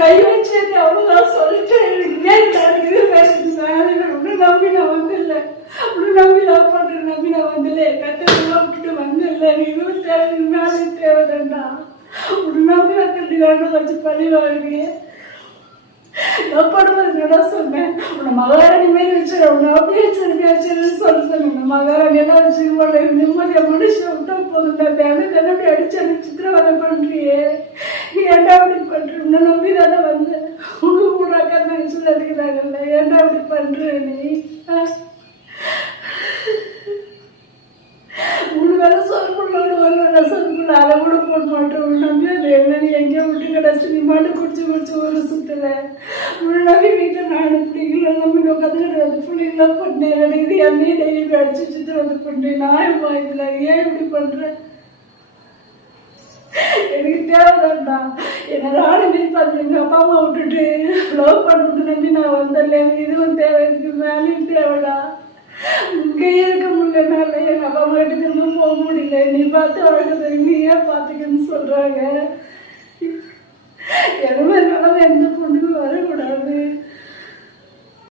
கை வச்சு அவ்வளவுதான் சொல்லிட்டேன். உன்னை நம்பி நான் வந்துடல, உன்னை நம்பி லவ் பண்ற நம்பி நான் வந்துடல, கத்தெல்லாம் விட்டுட்டு வந்துடல, நீ இதுவும் தேவை மேலே தேவைதான்டா, உன்னை நம்பி நான் கல்யாணம் வச்சு பழி வாழ்விய லவ் பண்ணும்போது என்னடா சொன்னேன், உன்னை மகாராணி மாரி வச்சு உன்னை அப்படியே வச்சிருக்காச்சுன்னு சொன்னேன். உன்னை மகாராணி எல்லாம் வச்சுக்க போல நிம்மதியா மனுஷன் விட்டா போதும் தானே அப்படி அடிச்சு அடிச்சு சித்திரவதை பண்றியே, நீ ஏன்டா அப்படி பண்ற, உன்னை நம்பி தானே வந்து உங்க கூட அக்கா நினைச்சுல இருக்கிறாங்கல்ல, ஏன்டா அப்படி பண்ற நீ? மூணு வேலை சொல்லக்கூடாது, ஒரு வேலை சொல்லக்கூடாது, அதை கூட போட மாட்டோம். நம்பி அது என்ன நீ எங்கேயோ விட்டு கிடச்சி நீ மாட்டு குடிச்சு ஒரு சுத்தல நம்பி வீட்டில் நான் பிள்ளைங்கள நம்பி உட்காந்து கிடையாது, பிள்ளைங்களாம் பண்ணேன் இது என்னையும் டெய்லி அடிச்சு சுத்து வந்து பண்ணேன். நான் இதில் ஏன் இப்படி பண்றேன்? எனக்கு தேவைதான்டா, என்ன ராணி நீ பார்த்து எங்கள் அப்பா அம்மா விட்டுட்டு லவ் பண்ணிட்டு நம்பி நான் வந்துடல, எனக்கு இதுவும் தேவை, எனக்கு மேலேயும் தேவைடா, இங்கேயே இருக்க முடியலனால எங்கள் அப்பா அம்மா கிட்ட திரும்ப போக முடியல, நீ பார்த்து வளர்க்குறது நீ ஏன் பார்த்துக்கன்னு சொல்கிறாங்க.